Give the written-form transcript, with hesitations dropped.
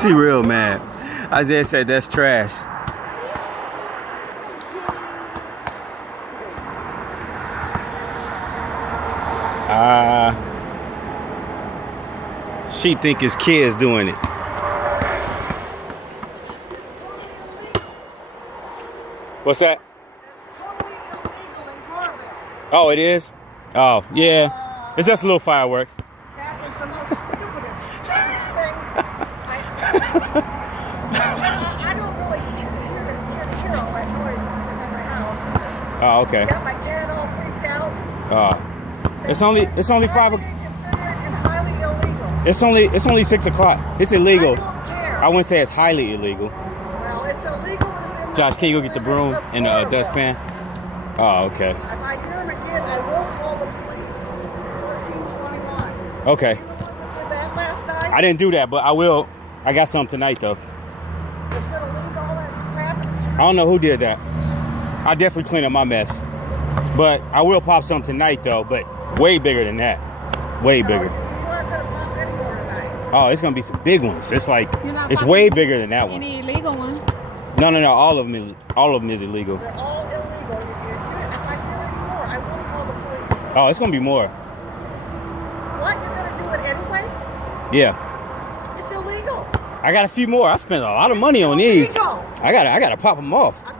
She real mad. Isaiah said that's trash. She think it's kids doing it. What's that? It's totally illegal in Carville. Oh, it is? Oh, yeah. It's just a little fireworks. That is the most stupidest thing. I don't really hear all that noise sitting in my house. Oh, okay. Got my cat all freaked out. It's only 5 o'clock. Consider it highly illegal. It's only 6 o'clock. It's illegal. I don't care. I wouldn't say it's highly illegal. Well, it's illegal within Josh, can you go get the broom and the dustpan? Oh, okay. If I hear him again, I will call the police. 1421. Okay. You the ones that did that last night? I didn't do that, but I will. I got some tonight, though. Just gonna leave all that crap in the street. I don't know who did that. I definitely clean up my mess. But I will pop some tonight, though, but way bigger than that. Way bigger. You aren't gonna pop any more tonight. Oh, it's going to be some big ones. It's like, it's way bigger than that one. Any illegal ones? No, all of them is illegal. They're all illegal. If I hear any more, I will call the police. Oh, it's going to be more. What? You're gonna do it anyway? Yeah. It's illegal. I got a few more. I spent a lot of money on these. Illegal. I gotta pop them off. I'm